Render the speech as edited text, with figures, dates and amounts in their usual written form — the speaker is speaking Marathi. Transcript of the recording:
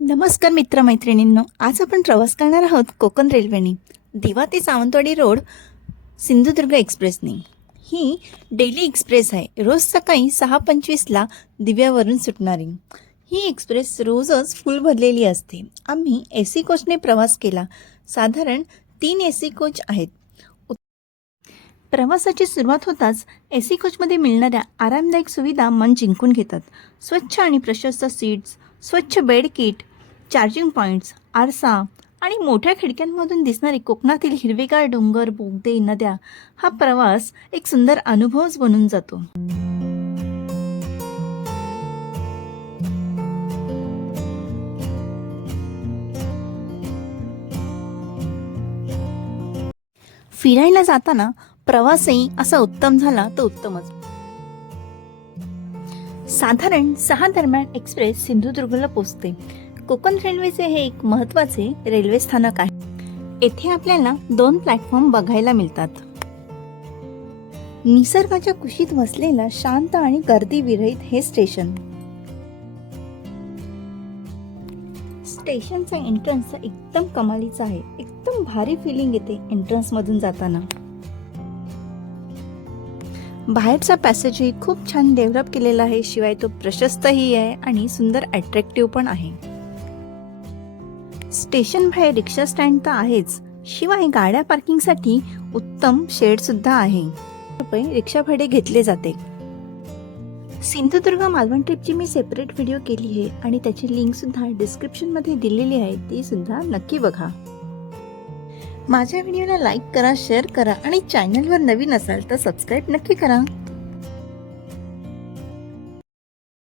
नमस्कार मित्रमैत्रिणींनो, आज आपण प्रवास करणार आहोत कोकण रेल्वेने दिवा ते सावंतवाडी रोड सिंधुदुर्ग एक्सप्रेसने. ही डेली एक्सप्रेस आहे. रोज सकाळी 6:25ला दिव्यावरून सुटणारी ही एक्सप्रेस रोजच फुल भरलेली असते. आम्ही AC कोचने प्रवास केला. साधारण 3 AC कोच आहेत. प्रवासाची सुरुवात होताच AC कोचमध्ये मिळणाऱ्या आरामदायक सुविधा मन जिंकून घेतात. स्वच्छ आणि प्रशस्त सीट्स, स्वच्छ बेड किट, चार्जिंग पॉईंट्स, आरसा आणि मोठ्या खिडक्यांमधून दिसणारे कोकणातील हिरवेगार डोंगर, बोगदे, नद्या, हा प्रवास एक सुंदर अनुभवच बनून जातो. फिरायला जाताना प्रवासही असा उत्तम झाला तर उत्तमच. साधारण 6 दरम्यान एक्सप्रेस सिंधुदुर्गला पोहोचते. कोकण रेल्वेचे हे एक महत्त्वाचे रेल्वे स्थानक आहे. येथे आपल्याला 2 प्लॅटफॉर्म बघायला मिळतात. निसर्गाच्या कुशीत वसलेलं शांत आणि गर्दी विरहित हे स्टेशन. स्टेशनचा एंट्रन्स एकदम कमालीचा आहे. एकदम भारी फिलिंग येते एंट्रन्स मधून जाताना. बाहेरचा पॅसेजही खूप छान डेव्हलप केलेला आहे. शिवाय तो प्रशस्तही आहे आणि सुंदर अट्रॅक्टिव्ह पण आहे. स्टेशन बाहेर रिक्षा स्टँड तर आहेच, शिवाय गाड्या पार्किंगसाठी उत्तम शेड सुद्धा आहे. रिक्षा भाडे घेतले जाते. सिंधुदुर्ग मालवण ट्रिपची मी सेपरेट व्हिडिओ केली आहे आणि त्याची लिंक सुद्धा डिस्क्रिप्शन मध्ये दिलेली आहे, ती सुद्धा नक्की बघा. माझ्या व्हिडिओला लाईक करा, शेअर करा आणि चॅनलवर नवीन असाल तर सबस्क्राईब नक्की करा.